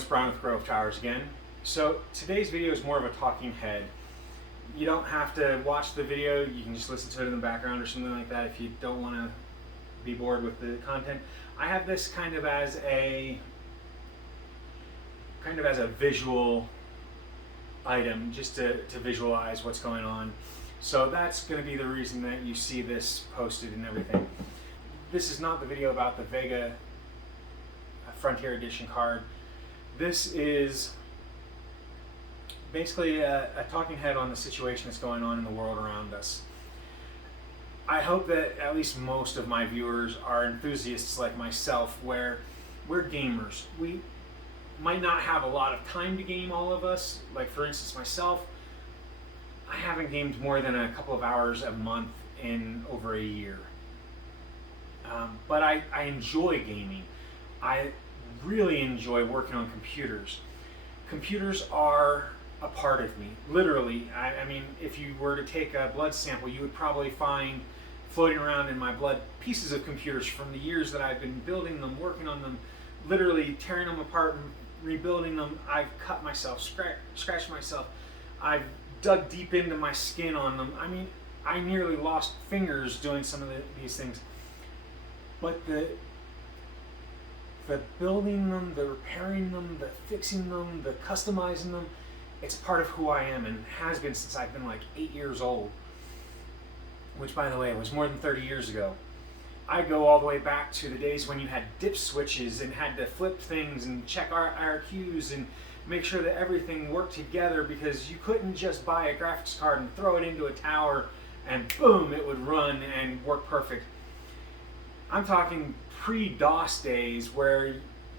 it's Brian with GreyWolf Towers again. So today's video is more of a talking head. You don't have to watch the video, you can just listen to it in the background or something like that if you don't want to be bored with the content. I have this kind of as a visual item, just to visualize what's going on. So that's going to be the reason that you see this posted and everything. This is not the video about the Vega Frontier Edition card. This is basically a talking head on the situation that's going on in the world around us. I hope that at least most of my viewers are enthusiasts like myself, where we're gamers. We might not have a lot of time to game, all of us. Like for instance myself, I haven't gamed more than a couple of hours a month in over a year. But I enjoy gaming. I really enjoy working on computers. Computers are a part of me, literally. I mean, if you were to take a blood sample, you would probably find floating around in my blood pieces of computers from the years that I've been building them, working on them, literally tearing them apart and rebuilding them. I've cut myself, scratched myself. I've dug deep into my skin on them. I mean, I nearly lost fingers doing some of these things. But the building them, the repairing them, the fixing them, the customizing them, it's part of who I am and has been since I've been like 8 years old. Which, by the way, was more than 30 years ago. I go all the way back to the days when you had dip switches and had to flip things and check IRQs and make sure that everything worked together, because you couldn't just buy a graphics card and throw it into a tower and boom, it would run and work perfect. I'm talking pre-DOS days where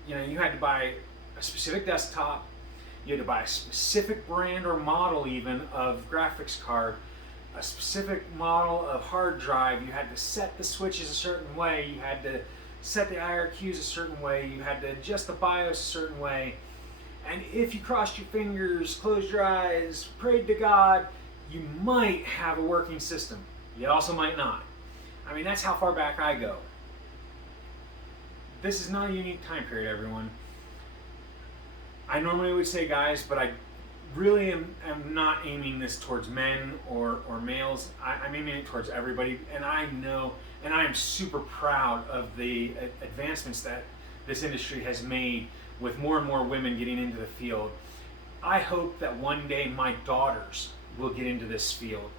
you had to buy a specific desktop, you had to buy a specific brand or model even of graphics card, a specific model of hard drive. You had to set the switches a certain way, you had to set the IRQs a certain way, you had to adjust the BIOS a certain way, and if you crossed your fingers, closed your eyes, prayed to God, you might have a working system. You also might not. I mean, that's how far back I go. This is not a unique time period, everyone. I normally would say guys, but I really am not aiming this towards men or males. I'm aiming it towards everybody, and I know, and I am super proud of the advancements that this industry has made with more and more women getting into the field. I hope that one day my daughters will get into this field,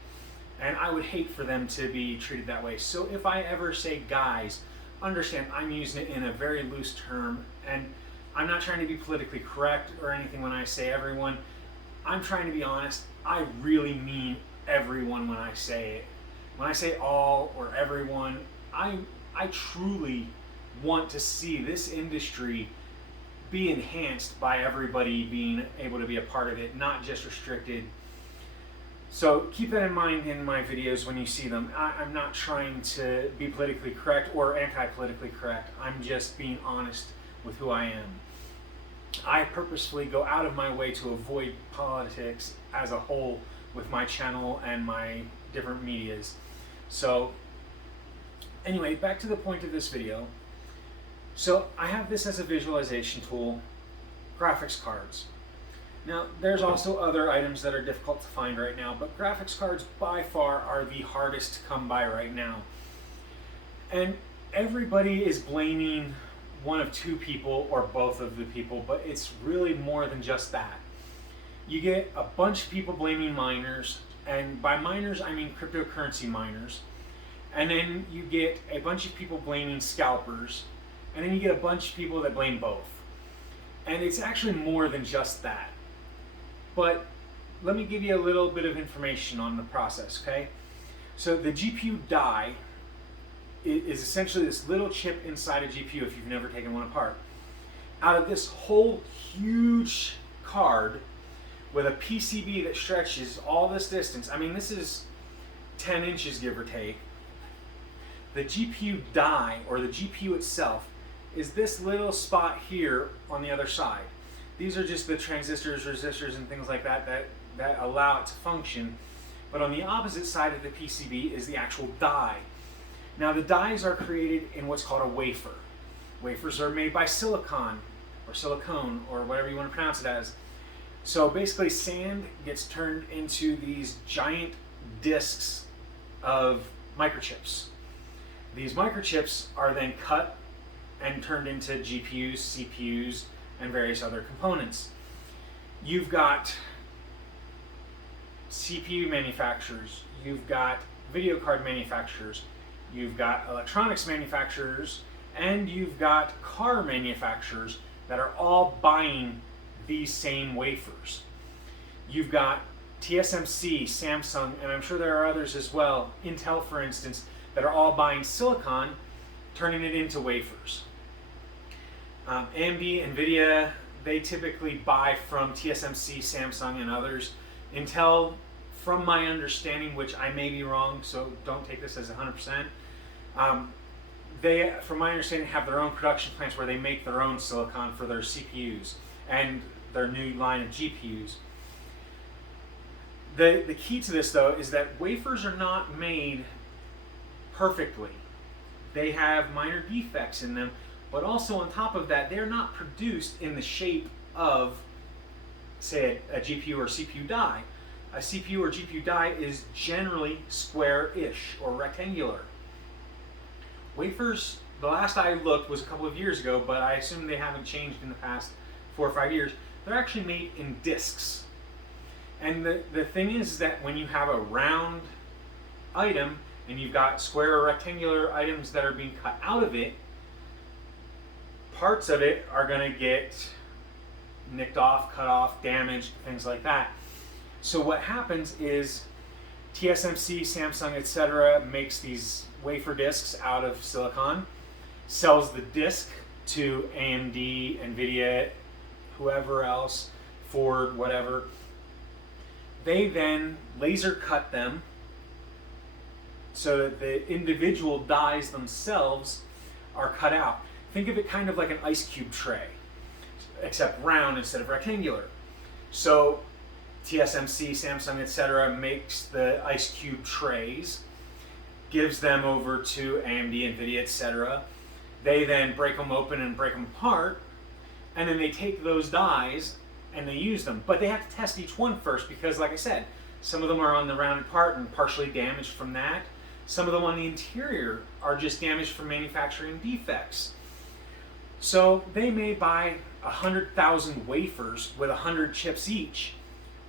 and I would hate for them to be treated that way. So if I ever say guys, understand I'm using it in a very loose term, and I'm not trying to be politically correct or anything when I say everyone. I'm trying to be honest. I really mean everyone when I say it. When I say all or everyone, I truly want to see this industry be enhanced by everybody being able to be a part of it, not just restricted. So keep that in mind in my videos when you see them. I'm not trying to be politically correct or anti-politically correct. I'm just being honest with who I am. I purposefully go out of my way to avoid politics as a whole with my channel and my different medias. So anyway, back to the point of this video. So I have this as a visualization tool, graphics cards. Now, there's also other items that are difficult to find right now, but graphics cards by far are the hardest to come by right now. And everybody is blaming one of two people or both of the people, but it's really more than just that. You get a bunch of people blaming miners, and by miners I mean cryptocurrency miners, and then you get a bunch of people blaming scalpers, and then you get a bunch of people that blame both. And it's actually more than just that. But let me give you a little bit of information on the process, okay? So the GPU die is essentially this little chip inside a GPU if you've never taken one apart. Out of this whole huge card with a PCB that stretches all this distance, I mean this is 10 inches give or take, the GPU die, or the GPU itself, is this little spot here on the other side. These are just the transistors, resistors, and things like that that allow it to function. But on the opposite side of the PCB is the actual die. Now the dies are created in what's called a wafer. Wafers are made by silicon or silicone, or whatever you want to pronounce it as. So basically, sand gets turned into these giant discs of microchips. These microchips are then cut and turned into GPUs, CPUs, and various other components. You've got CPU manufacturers, you've got video card manufacturers, you've got electronics manufacturers, and you've got car manufacturers that are all buying these same wafers. You've got TSMC, Samsung, and I'm sure there are others as well, Intel for instance, that are all buying silicon, turning it into wafers. AMD, NVIDIA, they typically buy from TSMC, Samsung, and others. Intel, from my understanding, which I may be wrong, so don't take this as 100%, they, from my understanding, have their own production plants where they make their own silicon for their CPUs and their new line of GPUs. The key to this, though, is that wafers are not made perfectly. They have minor defects in them, but also on top of that, they're not produced in the shape of, say, a GPU or CPU die. A CPU or GPU die is generally square-ish or rectangular. Wafers, the last I looked was a couple of years ago, but I assume they haven't changed in the past 4 or 5 years. They're actually made in discs. And the thing is that when you have a round item and you've got square or rectangular items that are being cut out of it, parts of it are going to get nicked off, cut off, damaged, things like that. So what happens is TSMC, Samsung, etc. makes these wafer discs out of silicon, sells the disc to AMD, NVIDIA, whoever else, Ford, whatever. They then laser cut them so that the individual dies themselves are cut out. Think of it kind of like an ice cube tray, except round instead of rectangular. So TSMC, Samsung, etc. makes the ice cube trays, gives them over to AMD, NVIDIA, etc. They then break them open and break them apart, and then they take those dies and they use them. But they have to test each one first because, like I said, some of them are on the rounded part and partially damaged from that. Some of them on the interior are just damaged from manufacturing defects. So they may buy 100,000 wafers with 100 chips each,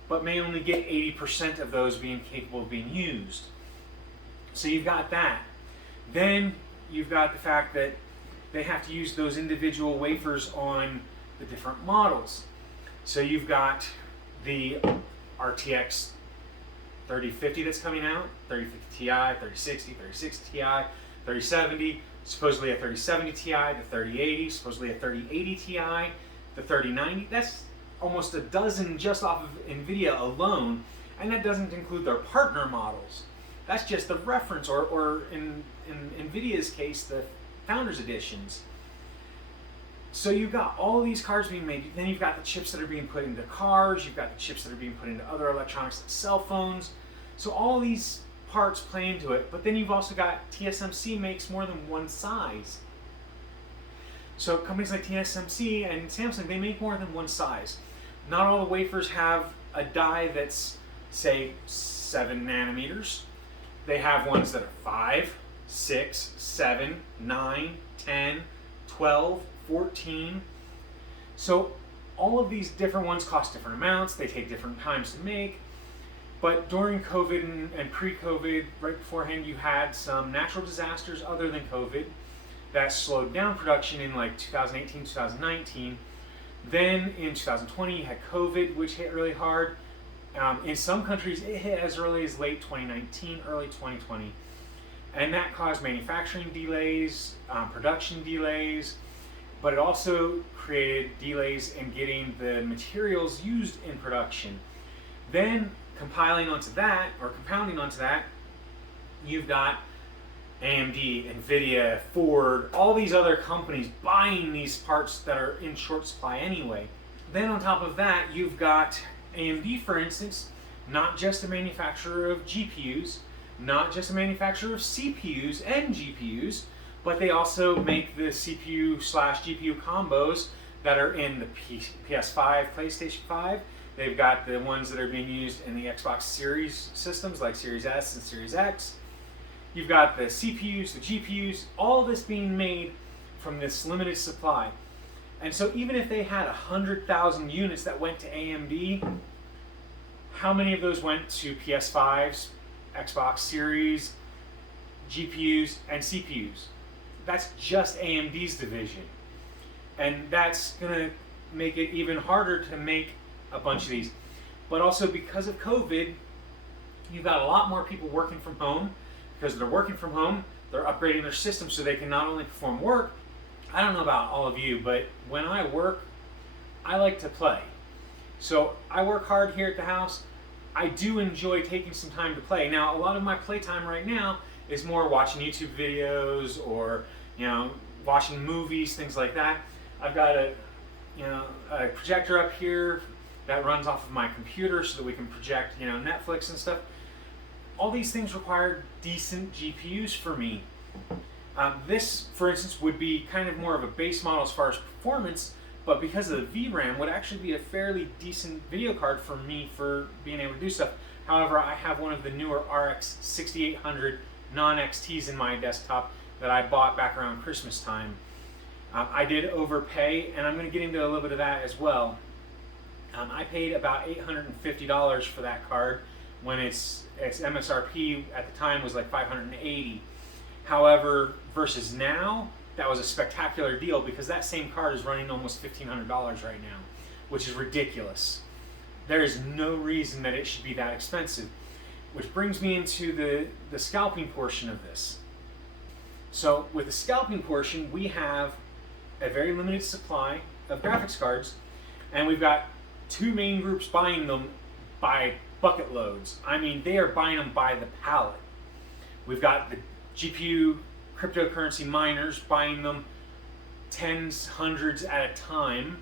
but may only get 80% of those being capable of being used. So you've got that. Then you've got the fact that they have to use those individual wafers on the different models. So you've got the RTX 3050 that's coming out, 3050 Ti, 3060, 3060 Ti, 3070, supposedly a 3070 Ti, the 3080, supposedly a 3080 Ti, the 3090. That's almost a dozen just off of NVIDIA alone, and that doesn't include their partner models. That's just the reference, or in NVIDIA's case, the Founders Editions. So you've got all of these cards being made, then you've got the chips that are being put into cars, you've got the chips that are being put into other electronics like cell phones. So all these parts play into it, but then you've also got TSMC makes more than one size. So companies like TSMC and Samsung, they make more than one size. Not all the wafers have a die that's, say, 7 nanometers. They have ones that are 5, 6, 7, 9, 10, 12, 14. So all of these different ones cost different amounts, they take different times to make. But during COVID and pre-COVID, right beforehand, you had some natural disasters other than COVID that slowed down production in like 2018, 2019. Then in 2020, you had COVID, which hit really hard. In some countries, it hit as early as late 2019, early 2020. And that caused manufacturing delays, production delays, but it also created delays in getting the materials used in production. Then compounding onto that, you've got AMD, NVIDIA, Ford, all these other companies buying these parts that are in short supply anyway. Then on top of that, you've got AMD, for instance, not just a manufacturer of GPUs, not just a manufacturer of CPUs and GPUs, but they also make the CPU/GPU combos that are in the PS5, PlayStation 5. They've got the ones that are being used in the Xbox Series systems like Series S and Series X. You've got the CPUs, the GPUs, all this being made from this limited supply. And so even if they had 100,000 units that went to AMD, how many of those went to PS5s, Xbox Series, GPUs, and CPUs? That's just AMD's division. And that's going to make it even harder to make a bunch of these. But also because of COVID, you've got a lot more people working from home. Because they're working from home, they're upgrading their system so they can not only perform work. I don't know about all of you, but when I work, I like to play. So I work hard here at the house. I do enjoy taking some time to play. Now, a lot of my playtime right now is more watching YouTube videos or, watching movies, things like that. I've got a projector up here that runs off of my computer so that we can project, Netflix and stuff. All these things require decent GPUs for me. This, for instance, would be kind of more of a base model as far as performance, but because of the VRAM, would actually be a fairly decent video card for me for being able to do stuff. However, I have one of the newer RX 6800 non-XTs in my desktop that I bought back around Christmas time. I did overpay, and I'm going to get into a little bit of that as well. I paid about $850 for that card when its MSRP at the time was like $580. However, versus now, that was a spectacular deal because that same card is running almost $1,500 right now, which is ridiculous. There is no reason that it should be that expensive. Which brings me into the scalping portion of this. So with the scalping portion, we have a very limited supply of graphics cards, and we've got two main groups buying them by bucket loads. I mean, they are buying them by the pallet. We've got the GPU cryptocurrency miners buying them tens, hundreds at a time.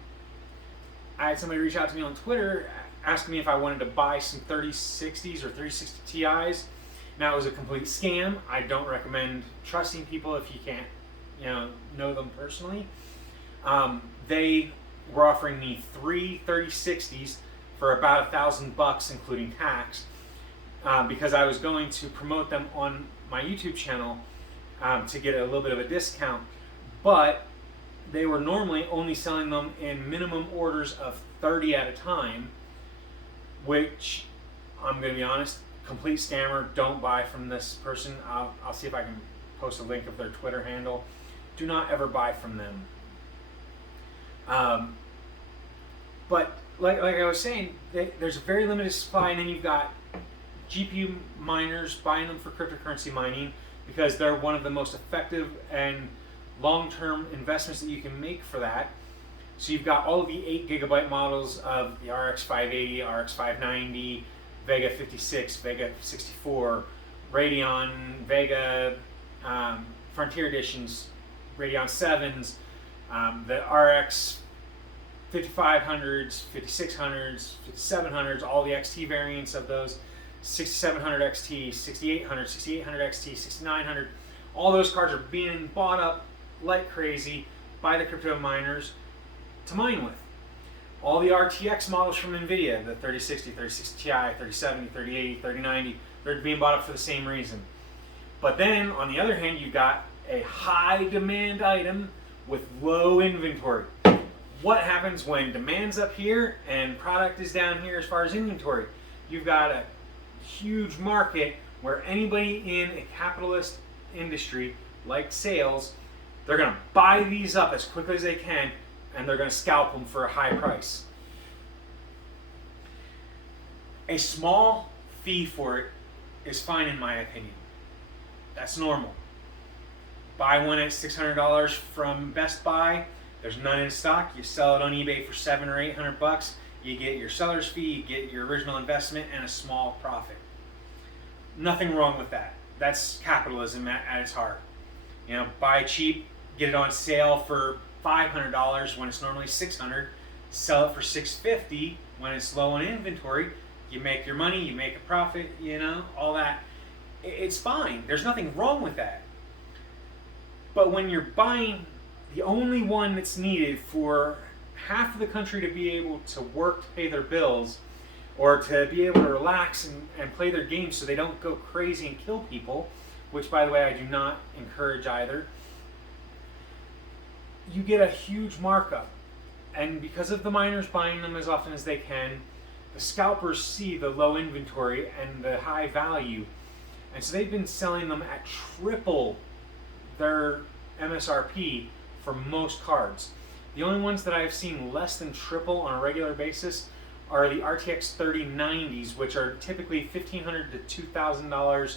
I had somebody reach out to me on Twitter asking me if I wanted to buy some 3060s or 360 Ti's. Now, it was a complete scam. I don't recommend trusting people if you can't, know them personally. They were offering me three 3060s for about $1,000 including tax, because I was going to promote them on my YouTube channel to get a little bit of a discount. But they were normally only selling them in minimum orders of 30 at a time, which, I'm going to be honest, complete scammer. Don't buy from this person. I'll see if I can post a link of their Twitter handle. Do not ever buy from them. But like I was saying, there's a very limited supply, and then you've got GPU miners buying them for cryptocurrency mining because they're one of the most effective and long-term investments that you can make for that. So you've got all of the 8 gigabyte models of the RX 580, RX 590, Vega 56, Vega 64, Radeon, Vega, Frontier Editions, Radeon 7s, the RX 5500s, 5600s, 5700s, all the XT variants of those, 6700 XT, 6800, 6800 XT, 6900. All those cards are being bought up like crazy by the crypto miners to mine with. All the RTX models from NVIDIA, the 3060, 3060 Ti, 3070, 3080, 3090, they're being bought up for the same reason. But then, on the other hand, you've got a high demand item with low inventory. What happens when demand's up here and product is down here as far as inventory? You've got a huge market where anybody in a capitalist industry like sales, they're going to buy these up as quickly as they can, and they're going to scalp them for a high price. A small fee for it is fine in my opinion. That's normal. Buy one at $600 from Best Buy. There's none in stock. You sell it on eBay for $700 or $800. You get your seller's fee, you get your original investment, and a small profit. Nothing wrong with that. That's capitalism at its heart. Buy cheap, get it on sale for $500 when it's normally $600. Sell it for $650 when it's low on inventory. You make your money, you make a profit, all that. It's fine. There's nothing wrong with that. But when you're buying the only one that's needed for half of the country to be able to work to pay their bills, or to be able to relax and play their games so they don't go crazy and kill people, which, by the way, I do not encourage either. You get a huge markup. And because of the miners buying them as often as they can, the scalpers see the low inventory and the high value. And so they've been selling them at triple their MSRP for most cards. The only ones that I've seen less than triple on a regular basis are the RTX 3090s, which are typically $1,500 to $2,000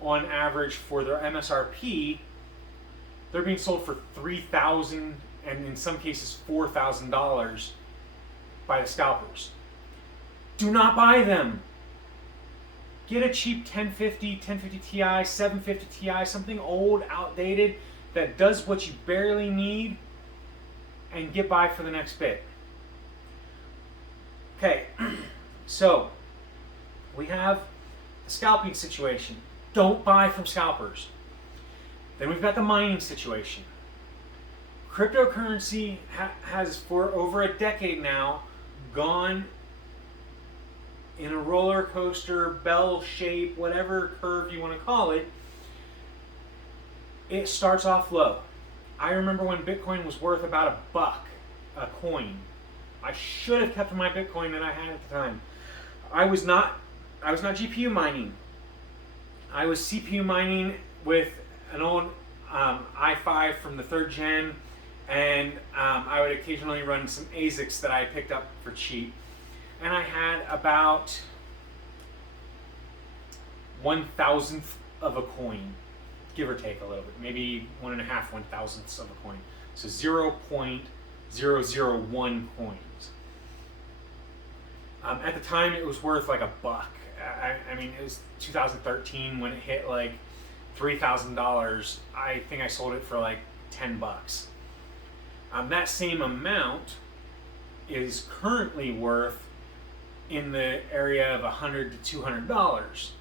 on average for their MSRP. They're being sold for $3,000 and in some cases $4,000 by the scalpers. Do not buy them. Get a cheap 1050, 1050 Ti, 750 Ti, something old, outdated, that does what you barely need, and get by for the next bit. Okay, so we have the scalping situation. Don't buy from scalpers. Then we've got the mining situation. Cryptocurrency has for over a decade now gone in a roller coaster, bell shape, whatever curve you want to call it. It starts off low. I remember when Bitcoin was worth about $1 a coin. I should have kept my Bitcoin that I had at the time. I was not GPU mining. I was CPU mining with an old i5 from the 3rd gen, and I would occasionally run some ASICs that I picked up for cheap. And I had about 1/1000th of a coin, give or take a little bit, maybe 1.5 1/1000ths of a coin. So 0.001 coins. At the time, it was worth like $1. I mean, it was 2013 when it hit like $3,000. I think I sold it for like $10. That same amount is currently worth in the area of $100 to $200.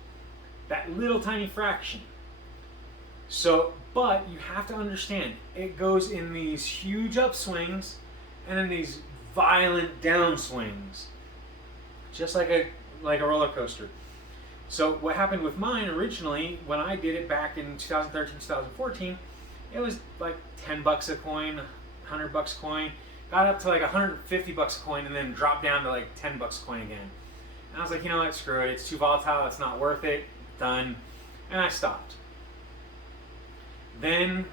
That little tiny fraction. So, but you have to understand, it goes in these huge upswings and in these violent downswings, just like a roller coaster. So what happened with mine originally, when I did it back in 2013, 2014, it was like $10 a coin, $100 a coin, got up to like $150 a coin, and then dropped down to like $10 a coin again. And I was like, you know what, screw it, it's too volatile, it's not worth it, done, and I stopped. Then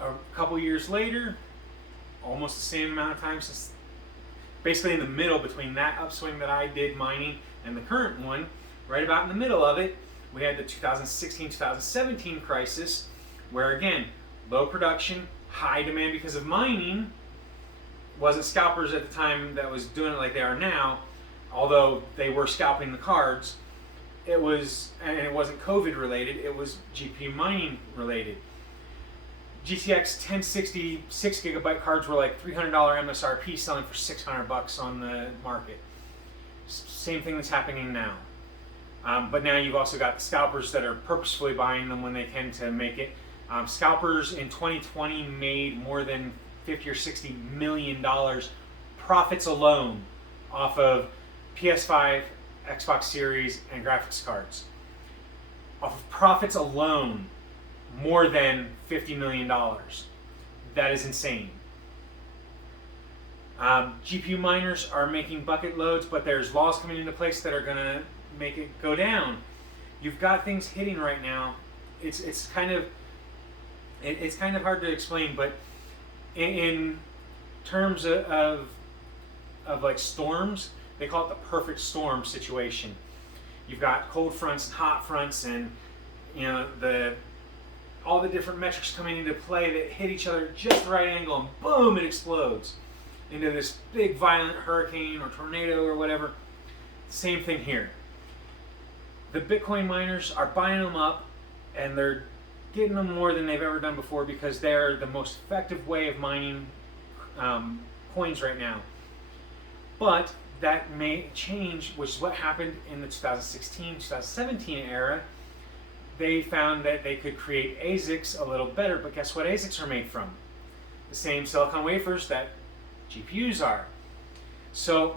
a couple years later, almost the same amount of time, since basically in the middle between that upswing that I did mining and the current one, right about in the middle of it, we had the 2016-2017 crisis, where again, low production, high demand because of mining. Wasn't scalpers at the time that was doing it like they are now, although they were scalping the cards. It was, and it wasn't COVID related, it was GPU mining related. GTX 1060 6GB cards were like $300 MSRP, selling for $600 on the market. Same thing that's happening now. But now you've also got the scalpers that are purposefully buying them when they can to make it. Scalpers in 2020 made more than $50 or $60 million profits alone off of PS5, Xbox Series, and graphics cards. Off of profits alone, more than $50 million. That is insane. GPU miners are making bucket loads, but there's laws coming into place that are going to make it go down. You've got things hitting right now. It's kind of hard to explain, but in terms of like storms, they call it the perfect storm situation. You've got cold fronts and hot fronts, and you know all the different metrics coming into play that hit each other at just the right angle, and boom, it explodes into this big violent hurricane or tornado or whatever. Same thing here. The Bitcoin miners are buying them up, and they're getting them more than they've ever done before because they're the most effective way of mining coins right now. But that may change, which is what happened in the 2016-2017 era. They found that they could create ASICs a little better, but guess what ASICs are made from? The same silicon wafers that GPUs are. So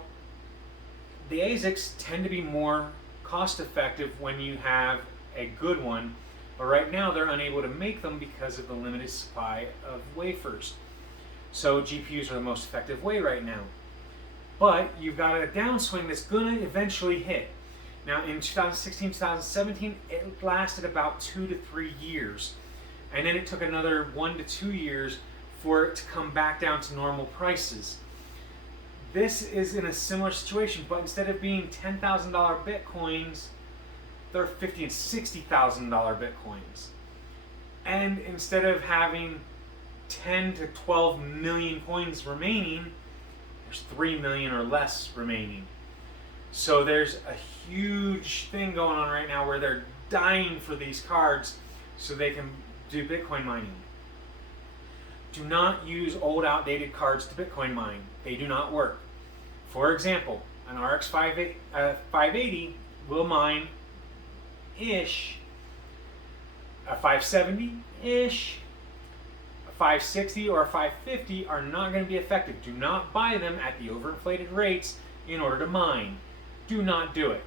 the ASICs tend to be more cost effective when you have a good one, but right now they're unable to make them because of the limited supply of wafers. So GPUs are the most effective way right now. But you've got a downswing that's going to eventually hit. Now in 2016, 2017, it lasted about 2 to 3 years. And then it took another 1 to 2 years for it to come back down to normal prices. This is in a similar situation, but instead of being $10,000 Bitcoins, they're $50,000 and $60,000 Bitcoins. And instead of having 10 to 12 million coins remaining, there's 3 million or less remaining. So there's a huge thing going on right now where they're dying for these cards so they can do Bitcoin mining. Do not use old outdated cards to Bitcoin mine. They do not work. For example, an RX 580 will mine ish, a 570-ish, a 560 or a 550 are not going to be effective. Do not buy them at the overinflated rates in order to mine. Do not do it.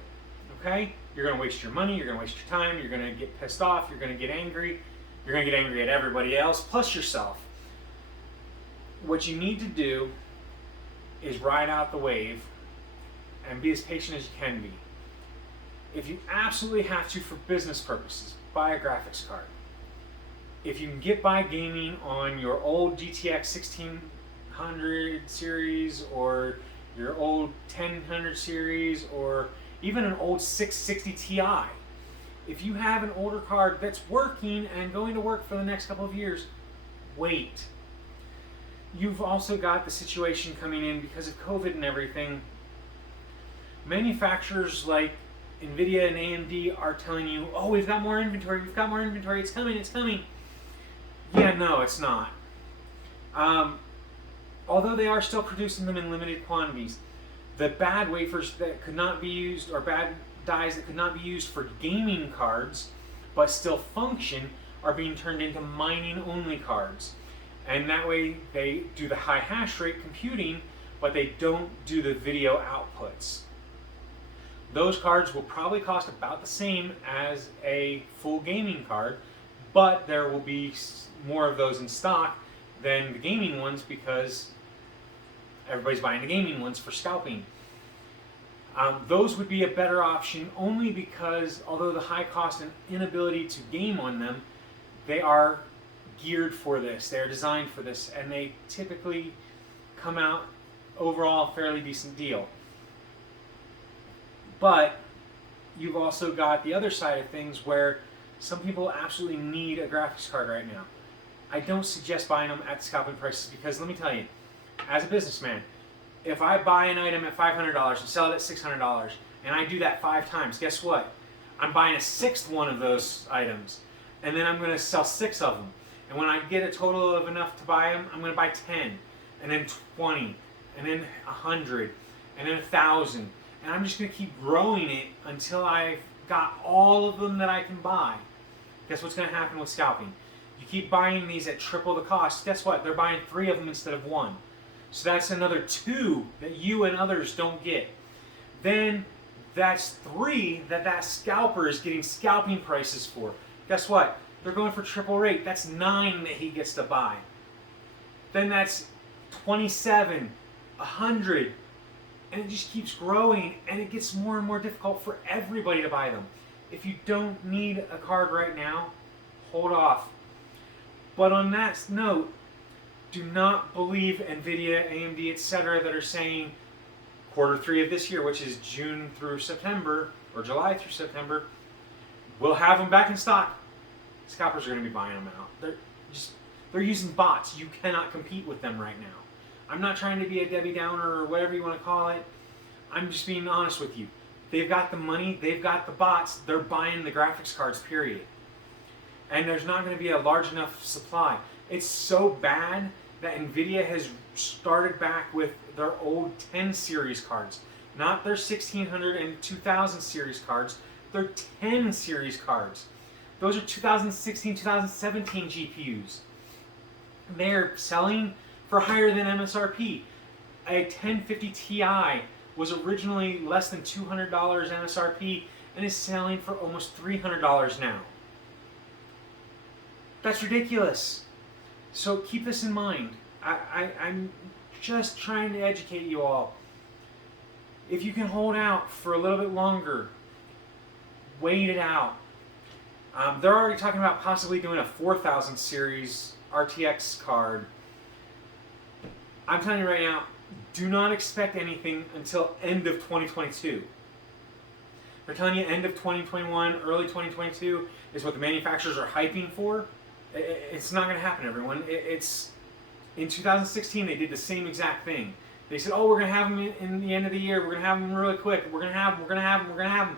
Okay? You're going to waste your money, you're going to waste your time, you're going to get pissed off, you're going to get angry, you're going to get angry at everybody else, plus yourself. What you need to do is ride out the wave and be as patient as you can be. If you absolutely have to for business purposes, buy a graphics card. If you can get by gaming on your old GTX 1600 series or your old 1000 series or even an old 660 Ti, if you have an older card that's working and going to work for the next couple of years, wait. You've also got the situation coming in because of COVID and everything. Manufacturers like NVIDIA and AMD are telling you, oh, we've got more inventory, it's coming, it's coming. Yeah, no, it's not. Although they are still producing them in limited quantities, the bad wafers that could not be used, or bad dies that could not be used for gaming cards, but still function, are being turned into mining-only cards. And that way they do the high hash rate computing, but they don't do the video outputs. Those cards will probably cost about the same as a full gaming card, but there will be more of those in stock than the gaming ones because everybody's buying the gaming ones for scalping. Those would be a better option only because although the high cost and inability to game on them, they are geared for this, they're designed for this, and they typically come out overall fairly decent deal. But you've also got the other side of things where some people absolutely need a graphics card right now. I don't suggest buying them at the scalping prices because let me tell you, as a businessman, if I buy an item at $500 and sell it at $600 and I do that 5 times, guess what? I'm buying a 6th one of those items and then I'm going to sell 6 of them. And when I get a total of enough to buy them, I'm going to buy 10, and then 20, and then 100, and then 1,000. And I'm just going to keep growing it until I've got all of them that I can buy. Guess what's going to happen with scalping? You keep buying these at triple the cost. Guess what? They're buying 3 of them instead of 1. So that's another 2 that you and others don't get. Then that's 3 that scalper is getting scalping prices for. Guess what? They're going for triple rate. That's 9 that he gets to buy. Then that's 27, 100, and it just keeps growing, and it gets more and more difficult for everybody to buy them. If you don't need a card right now, hold off. But on that note, do not believe NVIDIA, AMD, etc. that are saying Q3 of this year, which is June through September, or July through September, we'll have them back in stock. Scalpers are going to be buying them out. They're using bots. You cannot compete with them right now. I'm not trying to be a Debbie Downer or whatever you want to call it. I'm just being honest with you. They've got the money. They've got the bots. They're buying the graphics cards, period. And there's not going to be a large enough supply. It's so bad that NVIDIA has started back with their old 10 series cards. Not their 1600 and 2000 series cards. They're 10 series cards. Those are 2016, 2017 GPUs. They're selling for higher than MSRP. A 1050 Ti was originally less than $200 MSRP and is selling for almost $300 now. That's ridiculous. So keep this in mind. I'm just trying to educate you all. If you can hold out for a little bit longer, wait it out. They're already talking about possibly doing a 4000 series RTX card. I'm telling you right now, do not expect anything until end of 2022. They're telling you end of 2021, early 2022 is what the manufacturers are hyping for. It's not going to happen, everyone. It's in 2016 they did the same exact thing. They said, "Oh, we're going to have them in the end of the year. We're going to have them really quick. We're going to have them. We're going to have them. We're going to have them."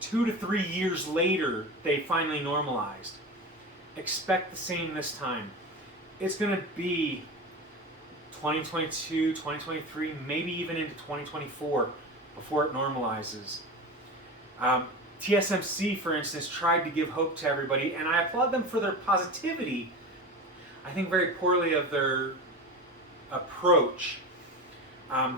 2 to 3 years later, they finally normalized. Expect the same this time. It's going to be 2022, 2023, maybe even into 2024 before it normalizes. TSMC, for instance, tried to give hope to everybody, and I applaud them for their positivity. I think very poorly of their approach.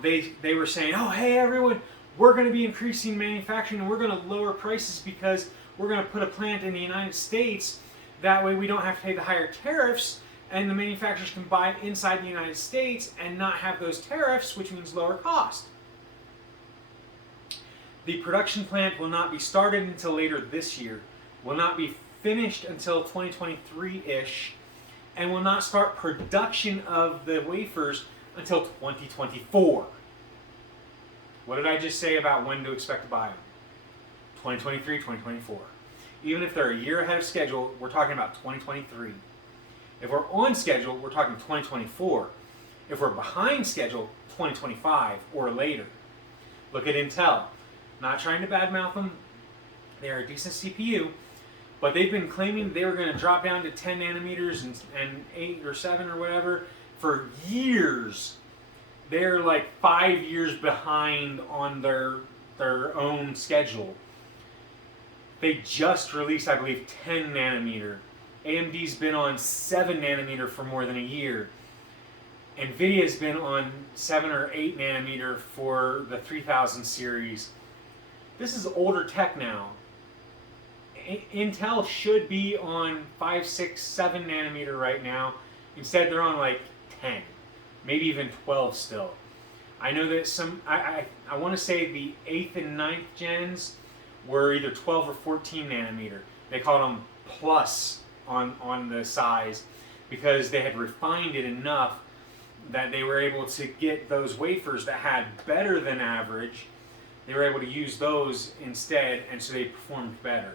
They were saying, "Oh, hey, everyone, we're going to be increasing manufacturing and we're going to lower prices because we're going to put a plant in the United States. That way we don't have to pay the higher tariffs and the manufacturers can buy inside the United States and not have those tariffs, which means lower cost." The production plant will not be started until later this year, will not be finished until 2023-ish, and will not start production of the wafers until 2024. What did I just say about when to expect to buy them? 2023, 2024. Even if they're a year ahead of schedule, we're talking about 2023. If we're on schedule, we're talking 2024. If we're behind schedule, 2025 or later. Look at Intel. Not trying to badmouth them. They're a decent CPU, but they've been claiming they were going to drop down to 10 nanometers and 8 or 7 or whatever for years. They're like 5 years behind on their own schedule. They just released, I believe, 10 nanometer. AMD's been on 7 nanometer for more than a year. NVIDIA's been on 7 or 8 nanometer for the 3000 series. This is older tech now. Intel should be on 5, 6, 7 nanometer right now. Instead, they're on like 10, maybe even 12 still. I know that I want to say the 8th and 9th gens were either 12 or 14 nanometer. They called them plus on the size because they had refined it enough that they were able to get those wafers that had better than average. They were able to use those instead, and so they performed better.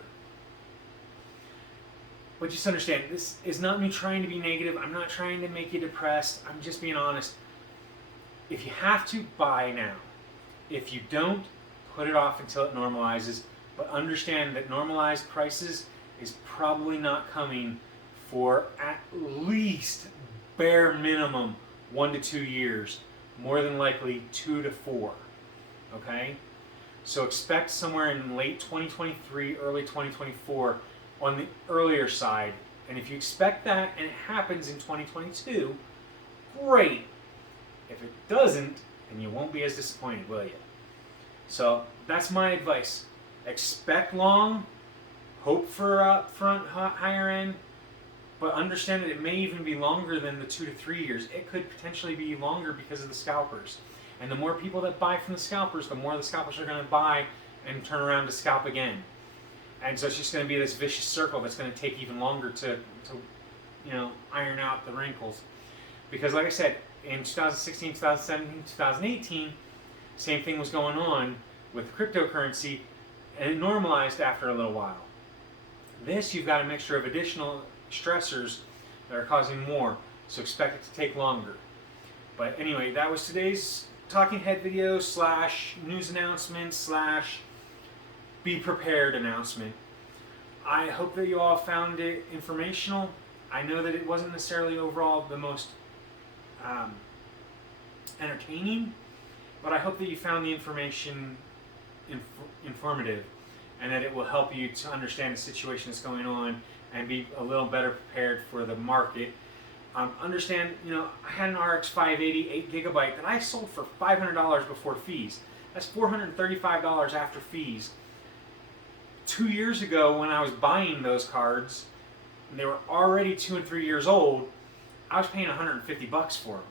But just understand, this is not me trying to be negative. I'm not trying to make you depressed. I'm just being honest. If you have to, buy now. If you don't, put it off until it normalizes. But understand that normalized prices is probably not coming for at least bare minimum 1 to 2 years. More than likely 2 to 4. Okay? So expect somewhere in late 2023, early 2024 on the earlier side. And if you expect that and it happens in 2022, great. If it doesn't, then you won't be as disappointed, will you? So that's my advice. Expect long, hope for upfront higher end, but understand that it may even be longer than the 2 to 3 years. It could potentially be longer because of the scalpers. And the more people that buy from the scalpers, the more the scalpers are going to buy and turn around to scalp again. And so it's just going to be this vicious circle that's going to take even longer to iron out the wrinkles. Because like I said, in 2016, 2017, 2018, same thing was going on with cryptocurrency, and it normalized after a little while. This, you've got a mixture of additional stressors that are causing more, so expect it to take longer. But anyway, that was today's talking head video / news announcement / be prepared announcement. I hope that you all found it informational. I know that it wasn't necessarily overall the most entertaining, but I hope that you found the information informative and that it will help you to understand the situation that's going on and be a little better prepared for the market. Understand, you know, I had an RX 580 8 GB that I sold for $500 before fees. That's $435 after fees. 2 years ago, when I was buying those cards, and they were already 2 and 3 years old, I was paying $150 for them.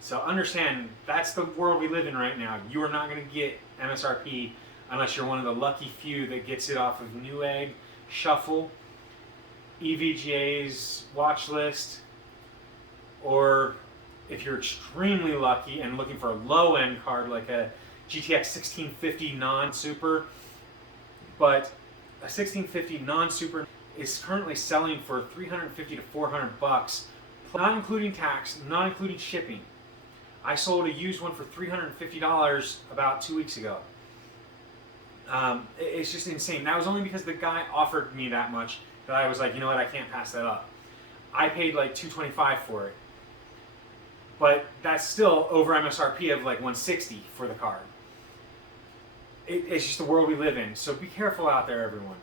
So understand, that's the world we live in right now. You are not going to get MSRP unless you're one of the lucky few that gets it off of Newegg, Shuffle, EVGA's watch list, or if you're extremely lucky and looking for a low-end card like a GTX 1650 non-super, but a 1650 non-super is currently selling for $350 to $400, not including tax, not including shipping. I sold a used one for $350 about 2 weeks ago. It's just insane. That was only because the guy offered me that much that I was like, you know what, I can't pass that up. I paid like $225 for it, but that's still over MSRP of like $160 for the card. It's just the world we live in. So be careful out there, everyone.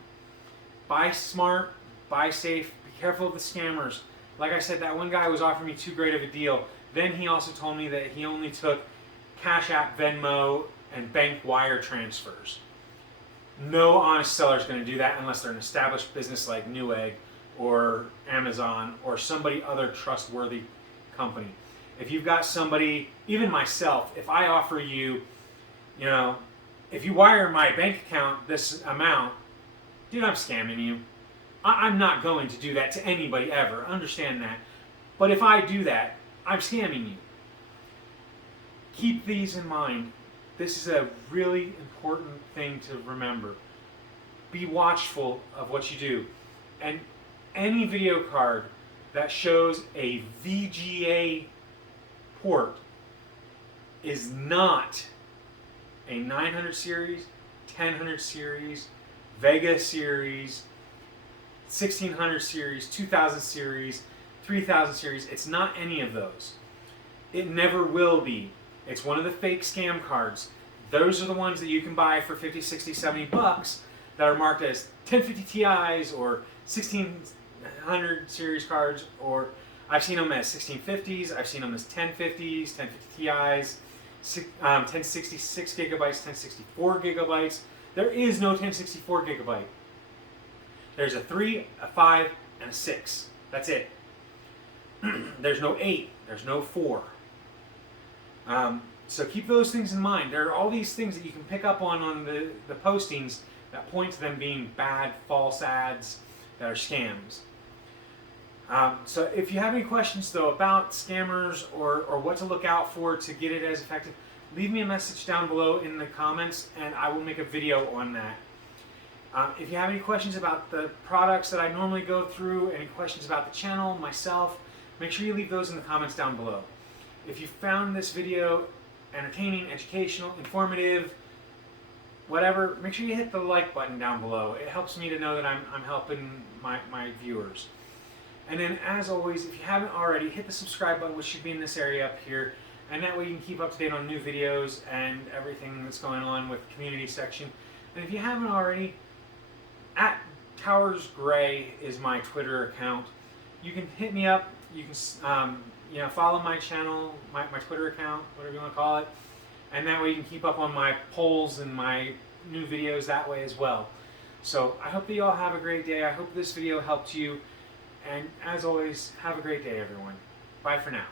Buy smart, buy safe, be careful of the scammers. Like I said, that one guy was offering me too great of a deal. Then he also told me that he only took Cash App, Venmo, and bank wire transfers. No honest seller is going to do that unless they're an established business like Newegg or Amazon or somebody other trustworthy company. If you've got somebody, even myself, if I offer you, you know, if you wire my bank account this amount, dude, I'm scamming you. I'm not going to do that to anybody ever. Understand that. But if I do that, I'm scamming you. Keep these in mind. This is a really important thing to remember. Be watchful of what you do. And any video card that shows a VGA port is not a 900 series, 1000 series, Vega series, 1600 series, 2000 series, 3000 series. It's not any of those. It never will be. It's one of the fake scam cards. Those are the ones that you can buy for 50, 60, 70 bucks that are marked as 1050 Ti's or 1600 series cards, or I've seen them as 1650s, I've seen them as 1050s, 1050 Ti's, 1066 gigabytes, 1064 gigabytes. There is no 1064 gigabyte. There's a 3, a 5, and a 6. That's it. There's no 8. There's no 4. So keep those things in mind. There are all these things that you can pick up on the postings that point to them being bad, false ads that are scams. So if you have any questions, though, about scammers or what to look out for to get it as effective, leave me a message down below in the comments, and I will make a video on that. If you have any questions about the products that I normally go through, any questions about the channel, myself, make sure you leave those in the comments down below. If you found this video entertaining, educational, informative, whatever, make sure you hit the like button down below. It helps me to know that I'm helping my viewers. And then, as always, if you haven't already, hit the subscribe button, which should be in this area up here, and that way you can keep up to date on new videos and everything that's going on with the community section. And if you haven't already, @TowersGrey is my Twitter account. You can hit me up. You can follow my channel, my Twitter account, whatever you want to call it, and that way you can keep up on my polls and my new videos that way as well. So I hope that you all have a great day. I hope this video helped you, and as always, have a great day, everyone. Bye for now.